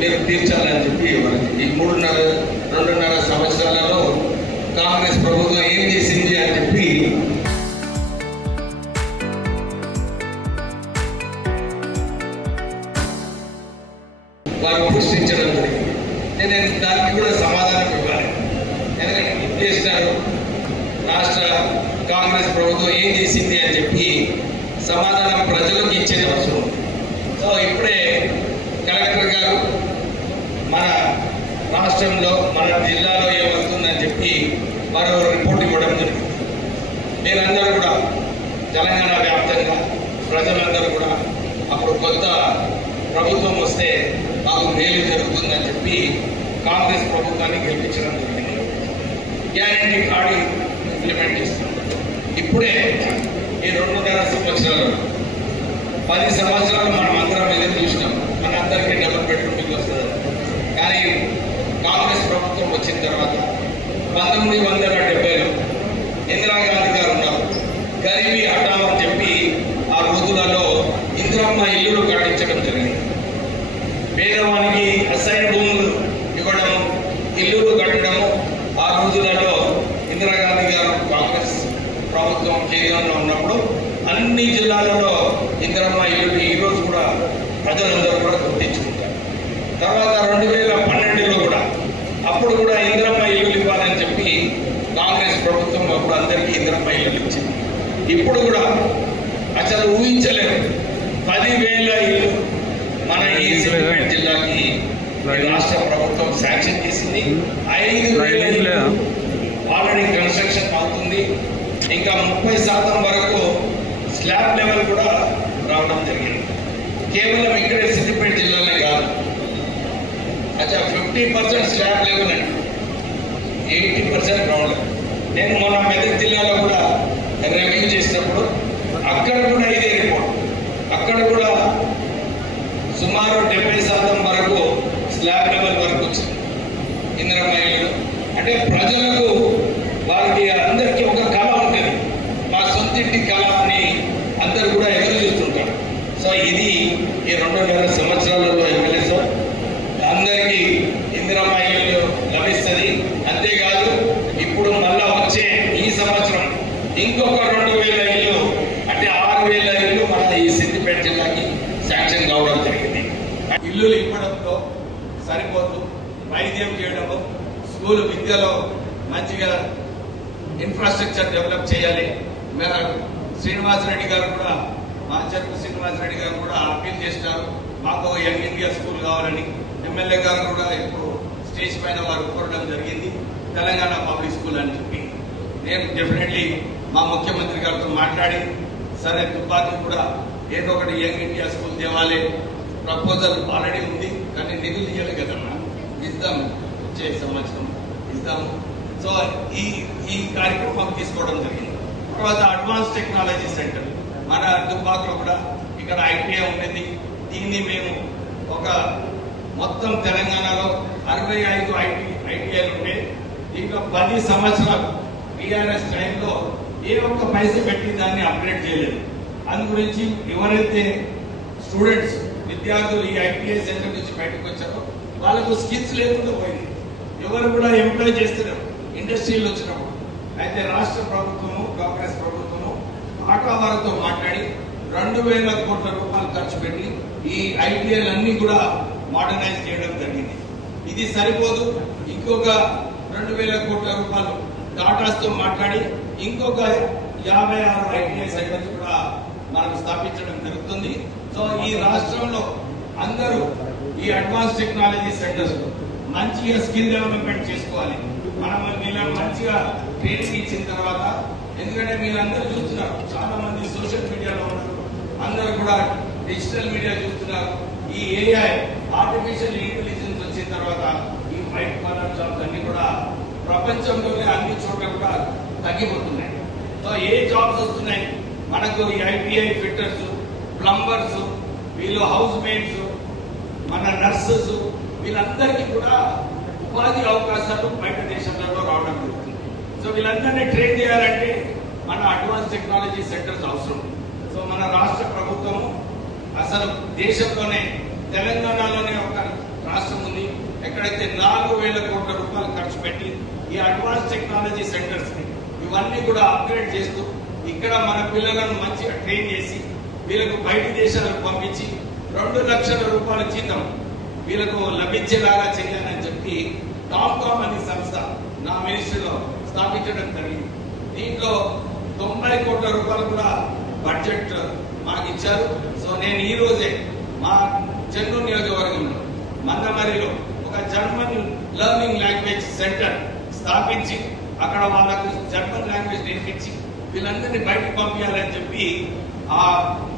మీరు తీర్చాలని చెప్పి ఈ 2.5 సంవత్సరాలలో కాంగ్రెస్ ప్రభుత్వం ఏం చేసింది అని చెప్పి వారు ప్రశ్నించడం జరిగింది. నేను దానికి కూడా సమాధానం ఇవ్వాలి. ఎందుకంటే ఏం చేసినారు, రాష్ట్ర కాంగ్రెస్ ప్రభుత్వం ఏం చేసింది అని చెప్పి సమాధానం ప్రజలకు ఇచ్చే అవసరం. సో ఇప్పుడే కలెక్టర్ గారు మన రాష్ట్రంలో మన జిల్లాలో ఏమవుతుందని చెప్పి మరో రిపోర్ట్ ఇవ్వడం జరిగింది. మీరందరూ కూడా తెలంగాణ వ్యాప్తంగా ప్రజలందరూ కూడా అప్పుడు కొత్త ప్రభుత్వం వస్తే మాకు మేలు జరుగుతుందని చెప్పి కాంగ్రెస్ ప్రభుత్వాన్ని గెలిపించడం జరిగింది. గ్యారంటీ కార్డు ఇంప్లిమెంట్ చేస్తున్నాం. ఇప్పుడే ఈ 2.5 సంవత్సరాలు 10 సంవత్సరాలు మనం అందరం ఎదురు చూసినాం, మన అందరికీ డబుల్ బెడ్రూమ్ ఇల్లు వస్తుంది. కానీ కాంగ్రెస్ ప్రభుత్వం వచ్చిన తర్వాత 1970లో ఇందిరాగాంధీ గారు ఉన్నారు. గరీబీ హఠావ్ అని చెప్పి ఆ రోజులలో ఇందిరమ్మ ఇల్లులు కట్టించడం జరిగింది. పేదవానికి అసైన్ భూములు ఇవ్వడం, ఇల్లులు కట్టడము ఆ రోజులలో ఇందిరాగాంధీ గారు కాంగ్రెస్ ప్రభుత్వం కేంద్రంలో ఉన్నప్పుడు అన్ని జిల్లాలలో ఇందిరమ్మ ఇల్లు ఈరోజు కూడా ప్రజలందరూ కూడా గుర్తించుకుంటారు. తర్వాత 2012లో కూడా అప్పుడు కూడా ఇందిరమ్మ ఇల్లు ఇవ్వాలని చెప్పి కాంగ్రెస్ ప్రభుత్వం అప్పుడు అందరికీ ఇందిరమ్మ ఇల్లు ఇచ్చింది. ఇప్పుడు కూడా అసలు ఊహించలేరు 10,000 ఇల్లు మన ఈ సిద్దిపేట జిల్లాకి రాష్ట్ర ప్రభుత్వం శాంక్షన్ చేసింది. 5,000 ఇల్లు ఆల్రెడీ కన్స్ట్రక్షన్ అవుతుంది. ఇంకా 30% వరకు స్లాబ్ లెవెల్ కూడా రావడం జరిగింది. కేవలం ఇక్కడ సిద్దిపేట జిల్లానే కాదు, 50% స్లాబ్ లెవెల్ అండి, 80% గ్రౌండ్ లెవెల్. నేను మొన్న మెదక్ జిల్లాలో కూడా రివ్యూ చేసినప్పుడు అక్కడ కూడా ఇదే రిపోర్ట్. అక్కడ కూడా సుమారు 70% వరకు స్లాబ్ లెవెల్ వరకు వచ్చింది ఇందిరమ్మ ఇల్లు. అంటే ప్రజలకు వారికి అందరికీ ఒక కళ ఉంటుంది, మా సొంతింటి కళ అని అందరు కూడా ఎదురు చూస్తుంటారు. సో ఇది ఈ 2.5 సంవత్సరాలలో ఎమ్మెల్యేతో అందరికీ ఇందిరమ్మ ఇల్లు లభిస్తుంది. అంతేకాదు ఇప్పుడు మళ్ళా వచ్చే ఈ సంవత్సరం ఇంకొక 2,000 ఇల్లు అంటే 6,000 ఇల్లు మన ఈ సిద్దిపేట జిల్లాకి శాంక్షన్ కావడం జరిగింది. ఇల్లులు ఇవ్వడంతో సరిపోతూ వైద్యం చేయడము, స్కూల్ విద్యలో మంచిగా ఇన్ఫ్రాస్ట్రక్చర్ డెవలప్ చేయాలి. శ్రీనివాసరెడ్డి గారు కూడా, మా చెరుకు శ్రీనివాసరెడ్డి గారు కూడా అప్పీల్ చేసినారు మాకు యంగ్ ఇండియా స్కూల్ కావాలని. ఎమ్మెల్యే గారు కూడా ఇప్పుడు స్టేజ్ పైన వారు కోరడం జరిగింది తెలంగాణ పబ్లిక్ స్కూల్ అని చెప్పి. నేను డెఫినెట్లీ మా ముఖ్యమంత్రి గారితో మాట్లాడి సరే తుపాకి కూడా ఏదో ఒకటి యంగ్ ఇండియా స్కూల్ తేవాలి, ప్రపోజల్ ఆల్రెడీ ఉంది కానీ నిధులు ఇవ్వాలి కదన్నా, ఇద్దాము, వచ్చే సంవత్సరం ఇద్దాము. సో ఈ కార్యక్రమం తీసుకోవడం జరిగింది. తర్వాత అడ్వాన్స్ టెక్నాలజీ సెంటర్ మన దుబ్బాకలో కూడా ఇక్కడ ఐటీఐ ఉండేది. దీన్ని మేము ఒక మొత్తం తెలంగాణలో 65 ఐటీఐలు ఉంటే దీంట్లో 10 సంవత్సరాలు టీఆర్ఎస్ టైంలో ఏ ఒక్క పైసా పెట్టి దాన్ని అప్గ్రేడ్ చేయలేదు. అందు గురించి ఎవరైతే స్టూడెంట్స్ విద్యార్థులు ఈ ఐటీఐ సెంటర్ నుంచి బయటకు వచ్చారో వాళ్ళకు స్కిల్స్ లేకుండా పోయింది, ఎవరు కూడా ఎంప్లాయ్ చేస్తున్నారు ఇండస్ట్రీలు వచ్చినప్పుడు. అయితే రాష్ట్ర ప్రభుత్వము కాంగ్రెస్ ప్రభుత్వము టాటా వారితో మాట్లాడి 2,000 కోట్ల రూపాయలు ఖర్చు పెట్టి ఈ ఐటీఐలు అన్ని కూడా మోడర్నైజ్ చేయడం జరిగింది. ఇది సరిపోదు, ఇంకొక 2,000 కోట్ల రూపాయలు టాటాస్తో మాట్లాడి ఇంకొక 56 ఐటీఐ సెంటర్స్ కూడా మనకు స్థాపించడం జరుగుతుంది. సో ఈ రాష్ట్రంలో అందరూ ఈ అడ్వాన్స్ టెక్నాలజీ సెంటర్స్ మంచిగా స్కిల్ డెవలప్మెంట్ చేసుకోవాలి. మనం వీళ్ళని మంచిగా ట్రైనింగ్ ఇచ్చిన తర్వాత, ఎందుకంటే మీరందరూ చూస్తున్నారు చాలా మంది సోషల్ మీడియాలో ఉన్నారు, అందరూ కూడా డిజిటల్ మీడియా చూస్తున్నారు. ఈ ఏఐ ఆర్టిఫిషియల్ ఇంటెలిజెన్స్ వచ్చిన తర్వాత ఈ వైట్ కాలర్ జాబ్స్ అన్ని కూడా ప్రపంచంలోనే అన్ని చోట్ల కూడా తగ్గిపోతున్నాయి. సో ఏ జాబ్స్ వస్తున్నాయి మనకు? ఈ ఐటీఐ ఫిట్టర్స్, ప్లంబర్స్, వీళ్ళు హౌస్ మేట్స్, మన నర్సెస్, వీళ్ళందరికీ కూడా ఉపాధి అవకాశాలు బయట దేశాలలో రావడం జరుగుతుంది. సో వీళ్ళందరినీ ట్రైన్ చేయాలంటే మన అడ్వాన్స్ టెక్నాలజీ సెంటర్స్ అవసరం. సో మన రాష్ట్ర ప్రభుత్వము అసలు దేశంలోనే తెలంగాణలోనే ఒక రాష్ట్ర ఎక్కడైతే 4,000 కోట్ల రూపాయలు ఖర్చు పెట్టి ఈ అడ్వాన్స్ టెక్నాలజీ సెంటర్స్ ఇవన్నీ కూడా అప్గ్రేడ్ చేస్తూ ఇక్కడ మన పిల్లలను మంచిగా ట్రైన్ చేసి వీళ్ళకు బయటి దేశాలకు పంపించి 2 లక్షల రూపాయల జీతం వీళ్ళకు లభించేలాగా చేయాలని చెప్పి టామ్కామ్ అనే సంస్థ నా మినిస్ట్రీలో స్థాపించడం జరిగింది. దీంట్లో 90 కోట్ల రూపాయలు కూడా బడ్జెట్ మాకు ఇచ్చారు. సో నేను ఈ రోజే మా చెన్నూరు నియోజకవర్గంలో మందమరిలో ఒక జర్మన్ లెర్నింగ్ లాంగ్వేజ్ సెంటర్ స్థాపించి అక్కడ వాళ్ళకు జర్మన్ లాంగ్వేజ్ నేర్పించి వీళ్ళందరినీ బయటకు పంపించాలని చెప్పి ఆ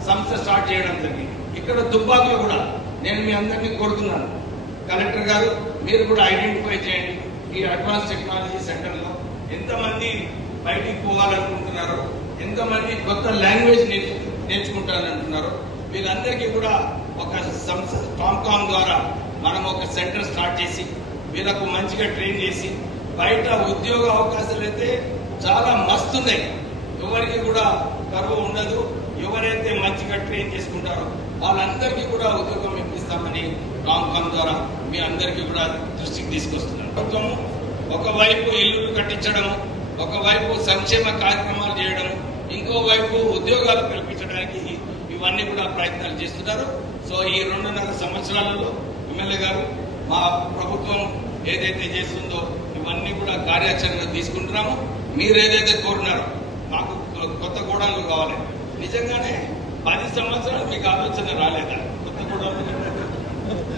సంస్థ స్టార్ట్ చేయడం జరిగింది. ఇక్కడ దుబ్బాకలో కూడా నేను మీ అందరినీ కోరుతున్నాను, కలెక్టర్ గారు మీరు కూడా ఐడెంటిఫై చేయండి. ఈ అడ్వాన్స్ టెక్నాలజీ సెంటర్లో ఎంతమంది బయటికి పోవాలనుకుంటున్నారో, ఎంతమంది కొత్త లాంగ్వేజ్ నేర్చుకుంటారంటున్నారో వీళ్ళందరికీ కూడా ఒక సంస్థ టామ్కామ్ ద్వారా మనం ఒక సెంటర్ స్టార్ట్ చేసి వీళ్ళకు మంచిగా ట్రైన్ చేసి బయట ఉద్యోగ అవకాశాలు అయితే చాలా మస్తున్నాయి. ఎవరికి కూడా కరువు ఉండదు. ఎవరైతే మంచిగా ట్రైన్ చేసుకుంటారో వాళ్ళందరికీ కూడా ఉద్యోగం ఇప్పిస్తామని టామ్కామ్ ద్వారా మీ అందరికీ కూడా దృష్టికి తీసుకొస్తున్నారు. ప్రభుత్వం ఒకవైపు ఇల్లులు కట్టించడం, ఒకవైపు సంక్షేమ కార్యక్రమాలు చేయడం, ఇంకోవైపు ఉద్యోగాలు కల్పించడానికి ఇవన్నీ కూడా ప్రయత్నాలు చేస్తున్నారు. సో ఈ 2.5 సంవత్సరాలలో ఎమ్మెల్యే గారు మా ప్రభుత్వం ఏదైతే చేస్తుందో ఇవన్నీ కూడా కార్యాచరణ తీసుకుంటున్నాము. మీరు ఏదైతే కోరినారో మాకు కొత్త గోడాలు కావాలి, నిజంగానే 10 సంవత్సరాలు మీకు ఆలోచన రాలేదా కొత్త గోడాలు?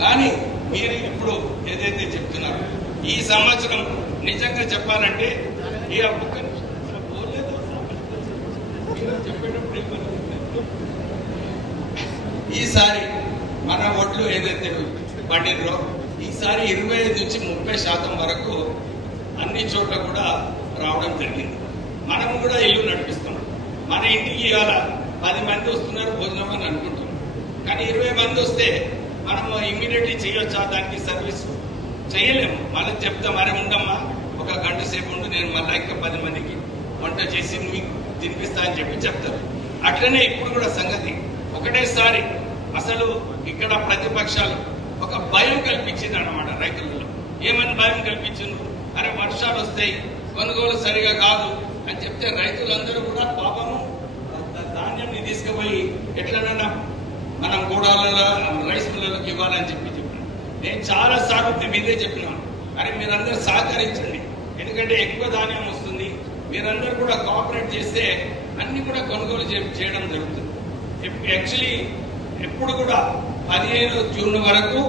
కానీ మీరు ఇప్పుడు ఏదైతే చెప్తున్నారో ఈ సంవత్సరం నిజంగా చెప్పాలంటే ఈ ఈసారి మన ఒడ్లు ఏదైతే పండినరో ఈసారి 25 నుంచి 30% వరకు అన్ని చోట్ల కూడా రావడం జరిగింది. మనము కూడా ఇల్లు నడిపిస్తాం. మన ఇంటికి ఇవాళ 10 మంది వస్తున్నారు భోజనం అని అనుకుంటున్నాం, కానీ 20 మంది వస్తే మనము ఇమ్మీడియట్లీ చేయొచ్చా? దానికి సర్వీస్ చేయలేము. మళ్ళీ చెప్తాం, మరే ఉండమ్మా ఒక గంట సేపు ఉండి నేను మళ్ళీ ఇంకా 10 మందికి వంట చేసి మీకు తినిపిస్తా అని చెప్పి చెప్తారు. అట్లనే ఇప్పుడు కూడా సంగతి ఒకటేసారి అసలు ఇక్కడ ప్రతిపక్షాలు ఒక భయం కల్పించింది అన్నమాట రైతులలో. ఏమని భయం కల్పించిండ్రు? అరే వర్షాలు వస్తాయి, కొనుగోలు సరిగా కాదు అని చెప్తే రైతులందరూ కూడా పాపము ధాన్యాన్ని తీసుకుపోయి ఎట్లనన్నా మనం గోడాలలో రైస్ మిల్లర్లకు ఇవ్వాలని చెప్పి చెప్పాను. నేను చాలా సార్లు మీదే చెప్పినాను, అరే మీరందరూ సహకరించండి, ఎందుకంటే ఎక్కువ ధాన్యం వస్తుంది, మీరందరూ కూడా కోఆపరేట్ చేస్తే అన్ని కూడా కొనుగోలు చేయడం జరుగుతుంది. యాక్చువల్లీ ఎప్పుడు కూడా 15 జూన్ వరకు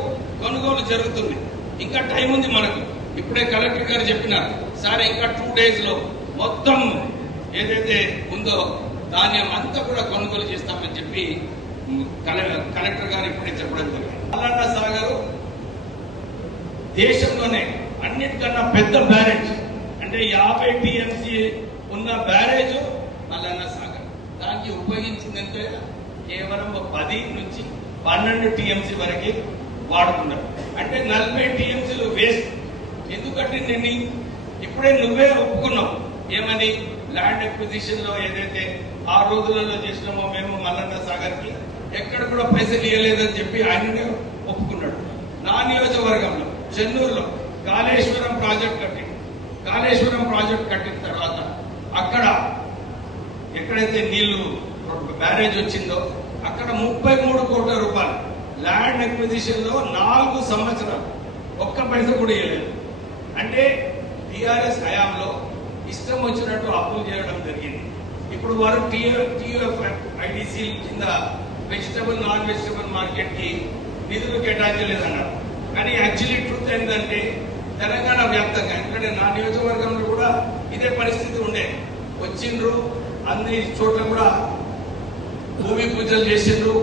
కొనుగోలు జరుగుతుంది. ఇంకా టైం ఉంది మనకు. ఇప్పుడే కలెక్టర్ గారు చెప్పినారు, సార్ ఇంకా 2 days లో మొత్తం ఏదైతే ఉందో ధాన్యం అంతా కూడా కొనుగోలు చేస్తామని చెప్పి కలెక్టర్ గారు ఇప్పుడే చెప్పడం జరిగింది. మల్లన్న సాగర్ దేశంలోనే అన్నిటికన్నా పెద్ద బ్యారేజ్, అంటే 50 TMC ఉన్న బ్యారేజ్ మల్లన్న సాగర్. దానికి ఉపయోగించిందంటే కేవలం 10 నుంచి 12 TMC వరకు వాడుతున్నారు. అంటే 40 TMCలు వేస్ట్. ఎందుకంటే నేను ఇప్పుడే నువ్వే ఒప్పుకున్నావు, ఏమని ల్యాండ్ ఎక్విజిషన్ లో ఏదైతే ఆ రోజులలో చేసినామో మేము మల్లన్న సాగర్ కి ఎక్కడ కూడా పైసలు ఇవ్వలేదని చెప్పి ఆయననే ఒప్పుకున్నాడు. నా నియోజకవర్గంలో చెన్నూరులో కాళేశ్వరం ప్రాజెక్ట్ కట్టిన తర్వాత అక్కడ ఎక్కడైతే నీళ్లు బ్యారేజ్ వచ్చిందో అక్కడ 33 కోట్ల రూపాయలు ల్యాండ్ ఎక్విజిషన్ లో 4 సంవత్సరాలు ఒక్క పైస కూడా ఇవ్వలేదు. అంటే టిఆర్ఎస్ హయాంలో ఇష్టం వచ్చినట్టు అప్పులు చేయడం జరిగింది. ఇప్పుడు వారు TUFIDC కింద వెజిటబుల్ నాన్ వెజిటబుల్ మార్కెట్ కి నిధులు కేటాయించలేదన్నారు. కానీ యాక్చువల్లీ ట్రూత్ ఏంటంటే తెలంగాణ వ్యాప్తంగా, ఎందుకంటే నా నియోజకవర్గంలో కూడా ఇదే పరిస్థితి ఉండే, వచ్చిండ్రు అన్ని చోట్ల కూడా భూమి పూజలు చేసిండ్రు,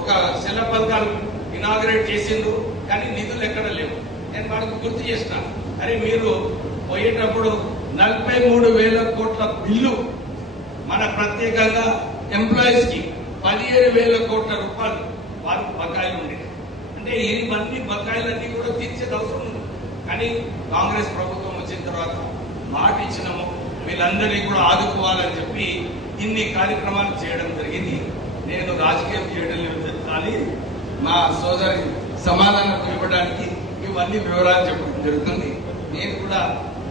ఒక శిల పథకాలు ఇనాగరేట్ చేసిండ్రు, కానీ నిధులు ఎక్కడ లేవు. నేను వాళ్ళకి గుర్తు చేసిన, అరే మీరు పోయేటప్పుడు 43,000 కోట్ల బిల్లు మన ప్రత్యేకంగా ఎంప్లాయీస్ కి 15,000 కోట్ల రూపాయలు వారికి బకాయిలు ఉండేది. అంటే ఇవన్నీ బకాయిలన్నీ కూడా తీర్చేది అవసరం ఉంది. కానీ కాంగ్రెస్ ప్రభుత్వం వచ్చిన తర్వాత మాట ఇచ్చినాము, వీళ్ళందరినీ కూడా ఆదుకోవాలని చెప్పి ఇన్ని కార్యక్రమాలు చేయడం జరిగింది. నేను రాజకీయం చేయడం లేదు, కానీ మా సోదరి సమాధానం ఇవ్వడానికి ఇవన్నీ వివరాలు చెప్పడం జరుగుతుంది. నేను కూడా